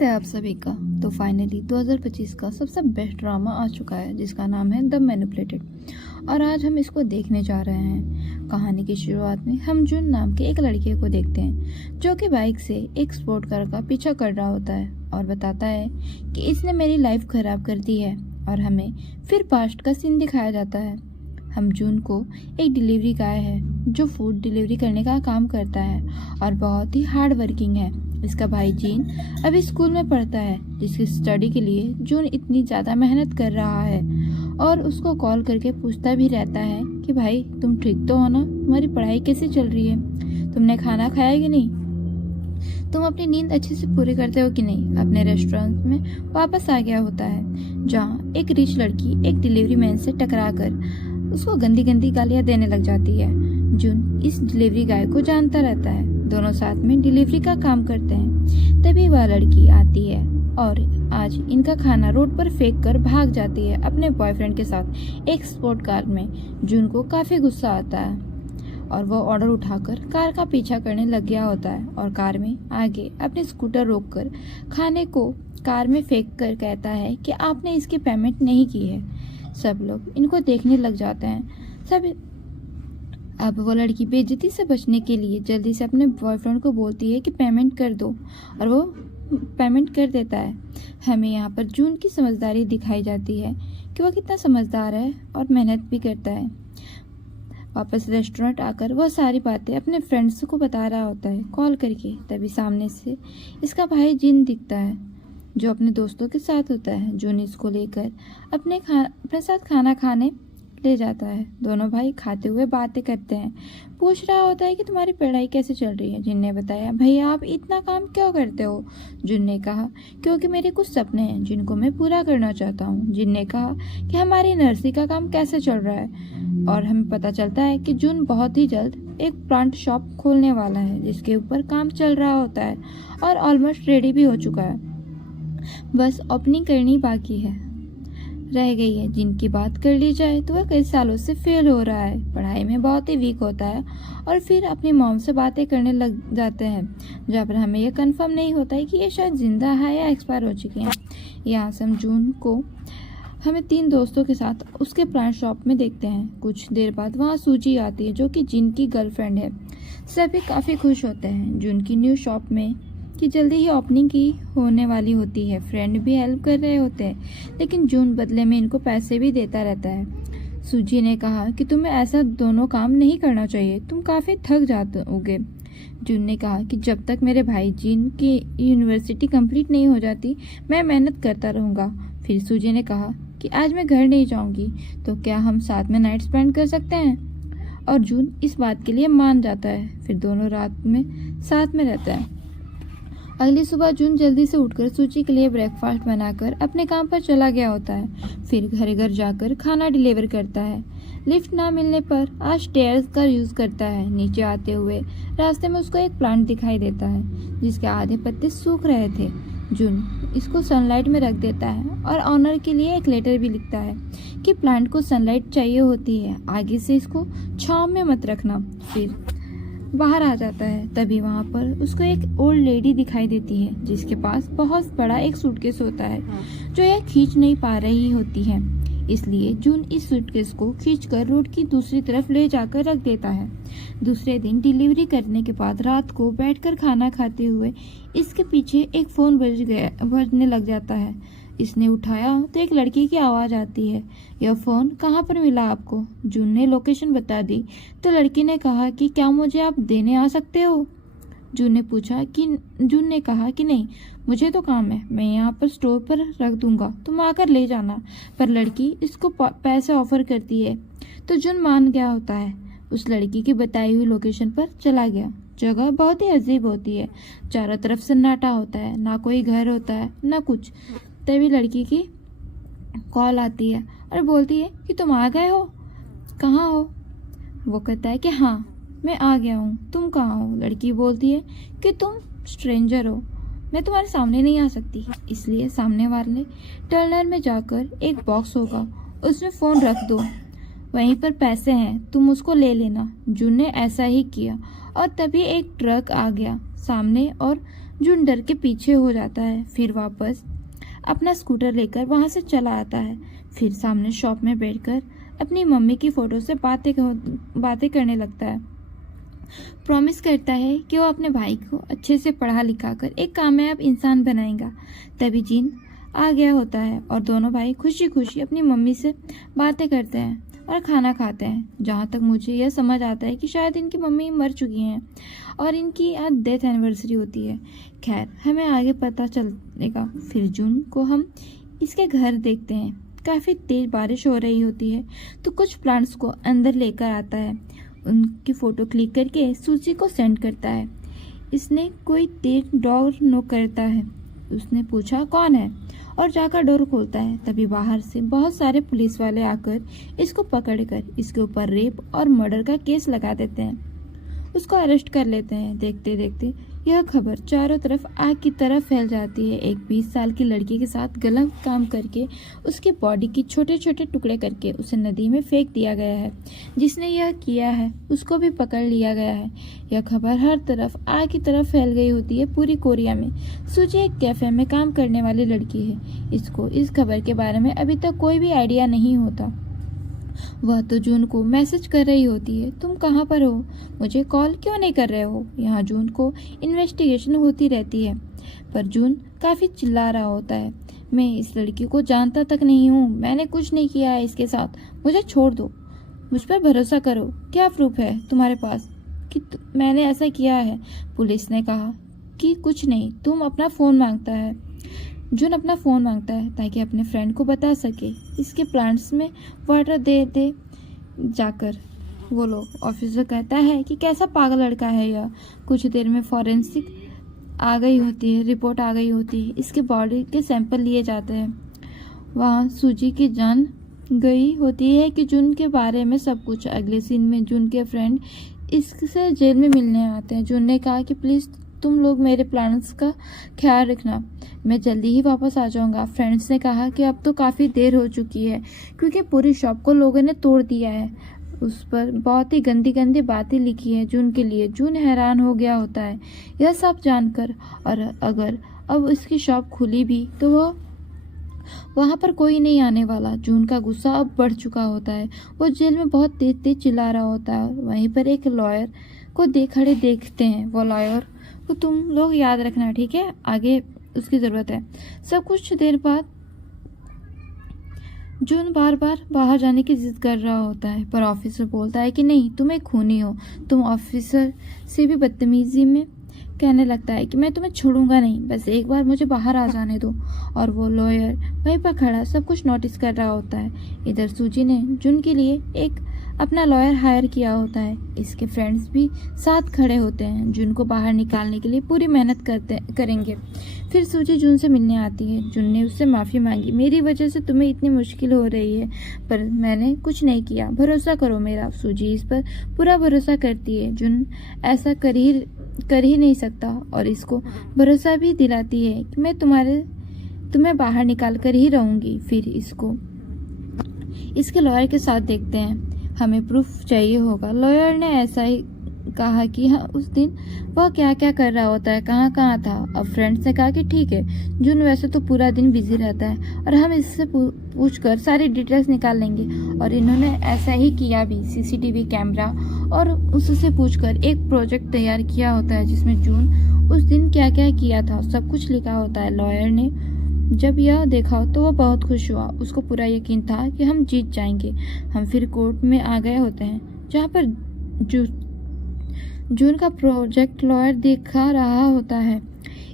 स्वागत है आप सभी का। तो फाइनली 2025 का सबसे बेस्ट ड्रामा आ चुका है जिसका नाम है द मैनिपुलेटेड और आज हम इसको देखने जा रहे हैं। कहानी की शुरुआत में हम जून नाम के एक लड़के को देखते हैं जो कि बाइक से एक स्पोर्ट कार का पीछा कर रहा होता है और बताता है कि इसने मेरी लाइफ खराब कर दी है। और हमें फिर पास्ट का सीन दिखाया जाता है। हम जून को एक डिलीवरी गाय है जो फूड डिलीवरी करने का काम करता है और बहुत ही हार्ड वर्किंग है। इसका भाई जीन अभी स्कूल में पढ़ता है जिसकी स्टडी के लिए जून इतनी ज़्यादा मेहनत कर रहा है और उसको कॉल करके पूछता भी रहता है कि भाई तुम ठीक तो हो ना, तुम्हारी पढ़ाई कैसे चल रही है, तुमने खाना खाया कि नहीं, तुम अपनी नींद अच्छे से पूरी करते हो कि नहीं। अपने रेस्टोरेंट में वापस आ गया होता है जहाँ एक रिच लड़की एक डिलीवरी मैन से टकरा कर उसको गंदी गंदी गालियाँ देने लग जाती है। जून इस डिलीवरी गाय को जानता रहता है, दोनों साथ में डिलीवरी का काम करते हैं। तभी वह लड़की आती है और आज इनका खाना रोड पर फेंक कर भाग जाती है अपने बॉयफ्रेंड के साथ एक स्पोर्ट कार में। जून को काफ़ी गुस्सा आता है और वह ऑर्डर उठाकर कार का पीछा करने लग गया होता है और कार में आगे अपनी स्कूटर रोककर खाने को कार में फेंक कर कहता है कि आपने इसकी पेमेंट नहीं की है। सब लोग इनको देखने लग जाते हैं। अब वो लड़की बेइज्जती से बचने के लिए जल्दी से अपने बॉयफ्रेंड को बोलती है कि पेमेंट कर दो और वो पेमेंट कर देता है। हमें यहाँ पर जून की समझदारी दिखाई जाती है कि वह कितना समझदार है और मेहनत भी करता है। वापस रेस्टोरेंट आकर वह सारी बातें अपने फ्रेंड्स को बता रहा होता है कॉल करके। तभी सामने से इसका भाई जिन दिखता है जो अपने दोस्तों के साथ होता है। जून इसको लेकर अपने साथ खाना खाने ले जाता है। दोनों भाई खाते हुए बातें करते हैं। पूछ रहा होता है कि तुम्हारी पढ़ाई कैसे चल रही है। जिन ने बताया भैया आप इतना काम क्यों करते हो। जून ने कहा क्योंकि मेरे कुछ सपने हैं जिनको मैं पूरा करना चाहता हूँ। जिन ने कहा कि हमारी नर्सरी का काम कैसे चल रहा है और हमें पता चलता है कि जून बहुत ही जल्द एक प्लांट शॉप खोलने वाला है जिसके ऊपर काम चल रहा होता है और ऑलमोस्ट रेडी भी हो चुका है, बस ओपनिंग करनी बाकी है रह गई है। जिनकी बात कर ली जाए तो वह कई सालों से फेल हो रहा है, पढ़ाई में बहुत ही वीक होता है और फिर अपनी मॉम से बातें करने लग जाते हैं जहाँ पर हमें यह कंफर्म नहीं होता है कि ये शायद जिंदा है या एक्सपायर हो चुके हैं। यहाँ से हम जून को हमें 3 दोस्तों के साथ उसके प्लांट शॉप में देखते हैं। कुछ देर बाद वहाँ सूजी आती है जो कि जिन की गर्लफ्रेंड है। सभी काफ़ी खुश होते हैं जून की न्यू शॉप में कि जल्दी ही ओपनिंग की होने वाली होती है। फ्रेंड भी हेल्प कर रहे होते हैं लेकिन जून बदले में इनको पैसे भी देता रहता है। सूजी ने कहा कि तुम्हें ऐसा दोनों काम नहीं करना चाहिए, तुम काफ़ी थक जाते होगे। जून ने कहा कि जब तक मेरे भाई जिन की यूनिवर्सिटी कंप्लीट नहीं हो जाती मैं मेहनत करता रहूँगा। फिर सूजी ने कहा कि आज मैं घर नहीं जाऊँगी तो क्या हम साथ में नाइट स्पेंड कर सकते हैं, और जून इस बात के लिए मान जाता है। फिर दोनों रात में साथ में रहते हैं। अगली सुबह जून जल्दी से उठकर सूची के लिए ब्रेकफास्ट बनाकर अपने काम पर चला गया होता है। फिर घर घर जाकर खाना डिलीवर करता है। लिफ्ट ना मिलने पर आज स्टेयर्स का यूज़ करता है। नीचे आते हुए रास्ते में उसको एक प्लांट दिखाई देता है जिसके आधे पत्ते सूख रहे थे। जून इसको सनलाइट में रख देता है और ऑनर के लिए एक लेटर भी लिखता है कि प्लांट को सनलाइट चाहिए होती है, आगे से इसको छाँव में मत रखना। फिर बाहर आ जाता है। तभी वहाँ पर उसको एक ओल्ड लेडी दिखाई देती है जिसके पास बहुत बड़ा एक सूटकेस होता है जो यह खींच नहीं पा रही होती है। इसलिए जून इस सूटकेस को खींचकर रोड की दूसरी तरफ ले जाकर रख देता है। दूसरे दिन डिलीवरी करने के बाद रात को बैठकर खाना खाते हुए इसके पीछे एक फ़ोन बजने लग जाता है। इसने उठाया तो एक लड़की की आवाज़ आती है, यह फ़ोन कहाँ पर मिला आपको। जून ने लोकेशन बता दी तो लड़की ने कहा कि क्या मुझे आप देने आ सकते हो। जून ने कहा कि नहीं, मुझे तो काम है, मैं यहाँ पर स्टोर पर रख दूँगा, तुम आकर ले जाना। पर लड़की इसको पैसे ऑफर करती है तो जून मान गया होता है। उस लड़की की बताई हुई लोकेशन पर चला गया। जगह बहुत ही अजीब होती है, चारों तरफ सन्नाटा होता है, ना कोई घर होता है ना कुछ। तभी लड़की की कॉल आती है और बोलती है कि तुम आ गए हो, कहाँ हो। वो कहता है कि हाँ मैं आ गया हूँ, तुम कहाँ हो। लड़की बोलती है कि तुम स्ट्रेंजर हो, मैं तुम्हारे सामने नहीं आ सकती, इसलिए सामने वाले टर्नर में जाकर एक बॉक्स होगा उसमें फ़ोन रख दो, वहीं पर पैसे हैं, तुम उसको ले लेना। जून ने ऐसा ही किया और तभी एक ट्रक आ गया सामने और जून डर के पीछे हो जाता है, फिर वापस अपना स्कूटर लेकर वहां से चला आता है। फिर सामने शॉप में बैठकर अपनी मम्मी की फोटो से बातें करने लगता है। प्रॉमिस करता है कि वो अपने भाई को अच्छे से पढ़ा लिखा कर एक कामयाब इंसान बनाएगा। तभी जीन आ गया होता है और दोनों भाई खुशी खुशी अपनी मम्मी से बातें करते हैं और खाना खाते हैं। जहाँ तक मुझे यह समझ आता है कि शायद इनकी मम्मी मर चुकी हैं और इनकी आज डेथ एनिवर्सरी होती है। खैर, हमें आगे पता चलेगा। फिर जून को हम इसके घर देखते हैं। काफ़ी तेज बारिश हो रही होती है तो कुछ प्लांट्स को अंदर लेकर आता है। उनकी फ़ोटो क्लिक करके सूची को सेंड करता है। इसने कोई तेज डोर नॉक करता है। उसने पूछा कौन है और जाकर डोर खोलता है। तभी बाहर से बहुत सारे पुलिस वाले आकर इसको पकड़कर इसके ऊपर रेप और मर्डर का केस लगा देते हैं। उसको अरेस्ट कर लेते हैं। देखते देखते यह खबर चारों तरफ आग की तरह फैल जाती है। एक 20 साल की लड़की के साथ गलत काम करके उसके बॉडी की छोटे छोटे टुकड़े करके उसे नदी में फेंक दिया गया है। जिसने यह किया है उसको भी पकड़ लिया गया है। यह खबर हर तरफ आग की तरह फैल गई होती है पूरी कोरिया में। सूची एक कैफे में काम करने वाली लड़की है। इसको इस खबर के बारे में अभी तक कोई भी आइडिया नहीं होता। वह तो जून को मैसेज कर रही होती है, तुम कहाँ पर हो, मुझे कॉल क्यों नहीं कर रहे हो। यहाँ जून को इन्वेस्टिगेशन होती रहती है पर जून काफ़ी चिल्ला रहा होता है, मैं इस लड़की को जानता तक नहीं हूँ, मैंने कुछ नहीं किया है इसके साथ, मुझे छोड़ दो, मुझ पर भरोसा करो। क्या प्रूफ है तुम्हारे पास कि मैंने ऐसा किया है। पुलिस ने कहा कि कुछ नहीं, तुम अपना फ़ोन मांगता है। जून अपना फ़ोन मांगता है ताकि अपने फ्रेंड को बता सके इसके प्लांट्स में वाटर दे जाकर। वो लोग ऑफिसर कहता है कि कैसा पागल लड़का है यह। कुछ देर में फॉरेंसिक आ गई होती है, रिपोर्ट आ गई होती है। इसके बॉडी के सैंपल लिए जाते हैं। वहाँ सूजी की जान गई होती है कि जून के बारे में सब कुछ। अगले सीन में जून के फ्रेंड इससे जेल में मिलने आते हैं। जून ने कहा कि प्लीज़ तुम लोग मेरे प्लान्स का ख्याल रखना, मैं जल्दी ही वापस आ जाऊंगा। फ्रेंड्स ने कहा कि अब तो काफ़ी देर हो चुकी है क्योंकि पूरी शॉप को लोगों ने तोड़ दिया है। उस पर बहुत ही गंदी गंदी बातें लिखी है जून के लिए। जून हैरान हो गया होता है यह सब जानकर, और अगर अब इसकी शॉप खुली भी तो वहाँ पर कोई नहीं आने वाला। जून का गुस्सा अब बढ़ चुका होता है। वो जेल में बहुत तेज तेज चिल्ला रहा होता है। वहीं पर एक लॉयर को खड़े देखते हैं। वो लॉयर को तुम लोग याद रखना, ठीक है, आगे उसकी ज़रूरत है। सब कुछ देर बाद जून बार बार बाहर जाने की जिद कर रहा होता है पर ऑफिसर बोलता है कि नहीं, तुम एक खूनी हो। तुम ऑफिसर से भी बदतमीजी में कहने लगता है कि मैं तुम्हें छोड़ूंगा नहीं, बस एक बार मुझे बाहर आ जाने दो। और वो लॉयर वहीं पर खड़ा सब कुछ नोटिस कर रहा होता है। इधर सूजी ने जून के लिए एक अपना लॉयर हायर किया होता है। इसके फ्रेंड्स भी साथ खड़े होते हैं। जून को बाहर निकालने के लिए पूरी मेहनत करेंगे। फिर सूजी जून से मिलने आती है। जून ने उससे माफ़ी मांगी, मेरी वजह से तुम्हें इतनी मुश्किल हो रही है पर मैंने कुछ नहीं किया, भरोसा करो मेरा। सूजी इस पर पूरा भरोसा करती है। जून ऐसा कर ही नहीं सकता और इसको भरोसा भी दिलाती है कि मैं तुम्हें बाहर निकाल कर ही रहूँगी। फिर इसके लॉयर के साथ देखते हैं, हमें प्रूफ चाहिए होगा। लॉयर ने ऐसा ही कहा कि हाँ, उस दिन वह क्या क्या कर रहा होता है, कहाँ कहाँ था। अब फ्रेंड्स ने कहा कि ठीक है, जून वैसे तो पूरा दिन बिजी रहता है और हम इससे पूछकर सारी डिटेल्स निकाल लेंगे। और इन्होंने ऐसा ही किया भी। सीसीटीवी कैमरा और उससे पूछकर एक प्रोजेक्ट तैयार किया होता है जिसमें जून उस दिन क्या क्या किया था सब कुछ लिखा होता है। लॉयर ने जब यह देखा तो वह बहुत खुश हुआ। उसको पूरा यकीन था कि हम जीत जाएंगे। हम फिर कोर्ट में आ गए होते हैं जहाँ पर जून का प्रोजेक्ट लॉयर दिखा रहा होता है।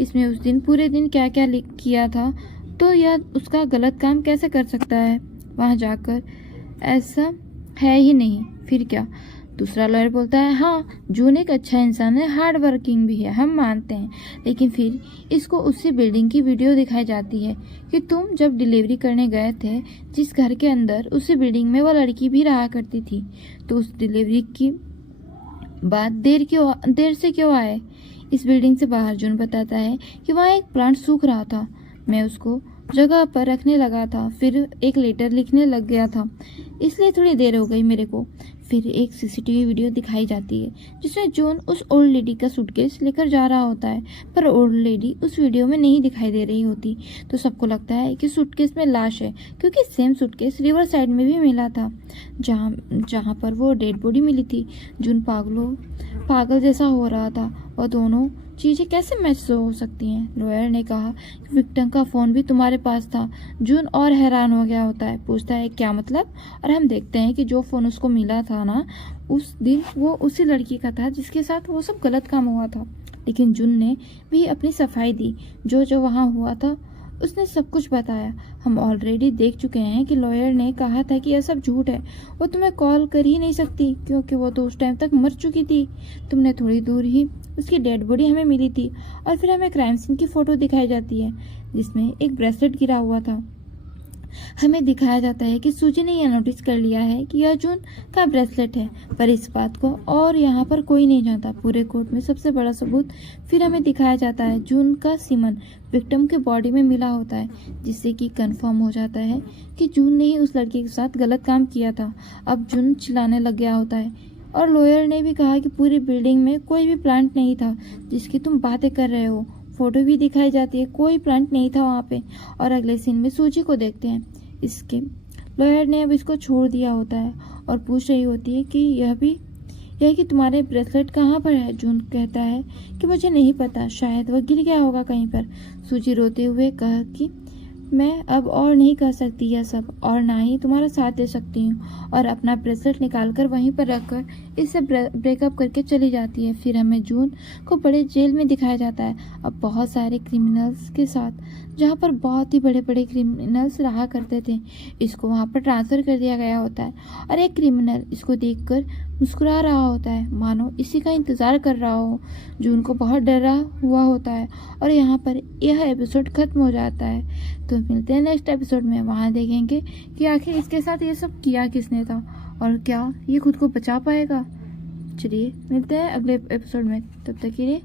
इसमें उस दिन पूरे दिन क्या क्या किया था तो यह उसका गलत काम कैसे कर सकता है। वहाँ जाकर ऐसा है ही नहीं, फिर क्या। दूसरा लॉयर बोलता है हाँ, जून एक अच्छा इंसान है, हार्ड वर्किंग भी है, हम मानते हैं। लेकिन फिर इसको उसी बिल्डिंग की वीडियो दिखाई जाती है कि तुम जब डिलीवरी करने गए थे जिस घर के अंदर, उसी बिल्डिंग में वो लड़की भी रहा करती थी। तो उस डिलीवरी की बात देर से क्यों आए इस बिल्डिंग से बाहर। जून बताता है कि वहाँ एक प्लांट सूख रहा था, मैं उसको जगह पर रखने लगा था, फिर एक लेटर लिखने लग गया था, इसलिए थोड़ी देर हो गई मेरे को। फिर एक सीसीटीवी वीडियो दिखाई जाती है जिसमें जून उस ओल्ड लेडी का सूटकेस लेकर जा रहा होता है, पर ओल्ड लेडी उस वीडियो में नहीं दिखाई दे रही होती। तो सबको लगता है कि सूटकेस में लाश है, क्योंकि सेम सूटकेस रिवर साइड में भी मिला था जहाँ पर वो डेड बॉडी मिली थी। जून पागल जैसा हो रहा था, और दोनों चीज़ें कैसे मैच हो सकती हैं। लॉयर ने कहा कि विक्टिम का फ़ोन भी तुम्हारे पास था। जून और हैरान हो गया होता है, पूछता है क्या मतलब। और हम देखते हैं कि जो फ़ोन उसको मिला था ना उस दिन, वो उसी लड़की का था जिसके साथ वो सब गलत काम हुआ था। लेकिन जून ने भी अपनी सफाई दी। जो वहाँ हुआ था उसने सब कुछ बताया। हम ऑलरेडी देख चुके हैं कि लॉयर ने कहा था कि यह सब झूठ है, वो तुम्हें कॉल कर ही नहीं सकती क्योंकि वो तो उस टाइम तक मर चुकी थी। तुमने थोड़ी दूर ही उसकी डेड बॉडी हमें मिली थी। और फिर हमें क्राइम सीन की फ़ोटो दिखाई जाती है जिसमें एक ब्रेसलेट गिरा हुआ था। हमें दिखाया जाता है कि सूजी ने यह नोटिस कर लिया है कि यह जून का ब्रेसलेट है, पर इस बात को और यहाँ पर कोई नहीं जानता, पूरे कोर्ट में सबसे बड़ा सबूत। फिर हमें दिखाया जाता है जून का सीमन विक्टिम के बॉडी में मिला होता है, जिससे कि कंफर्म हो जाता है कि जून ने ही उस लड़की के साथ गलत काम किया था। अब जून चिल्लाने लग गया होता है, और लॉयर ने भी कहा कि पूरी बिल्डिंग में कोई भी प्लांट नहीं था जिसकी तुम बातें कर रहे हो। फोटो भी दिखाई जाती है, कोई प्लांट नहीं था वहाँ पे। और अगले सीन में सूजी को देखते हैं। इसके लॉयर ने अब इसको छोड़ दिया होता है और पूछ रही होती है कि यह कि तुम्हारे ब्रेसलेट कहाँ पर है। जून कहता है कि मुझे नहीं पता, शायद वह गिर गया होगा कहीं पर। सूजी रोते हुए कहा कि मैं अब और नहीं कर सकती यह सब, और ना ही तुम्हारा साथ दे सकती हूँ, और अपना ब्रेसलेट निकालकर वहीं पर रखकर इससे ब्रेकअप करके चली जाती है। फिर हमें जून को बड़े जेल में दिखाया जाता है, अब बहुत सारे क्रिमिनल्स के साथ, जहाँ पर बहुत ही बड़े बड़े क्रिमिनल्स रहा करते थे। इसको वहाँ पर ट्रांसफ़र कर दिया गया होता है, और एक क्रिमिनल इसको देखकर मुस्कुरा रहा होता है, मानो इसी का इंतज़ार कर रहा हो। जून को बहुत डरा हुआ होता है, और यहाँ पर यह एपिसोड ख़त्म हो जाता है। तो मिलते हैं नेक्स्ट एपिसोड में, वहाँ देखेंगे कि आखिर इसके साथ ये सब किया किसने था, और क्या ये खुद को बचा पाएगा। चलिए मिलते हैं अगले एपिसोड में, तब तक के लिए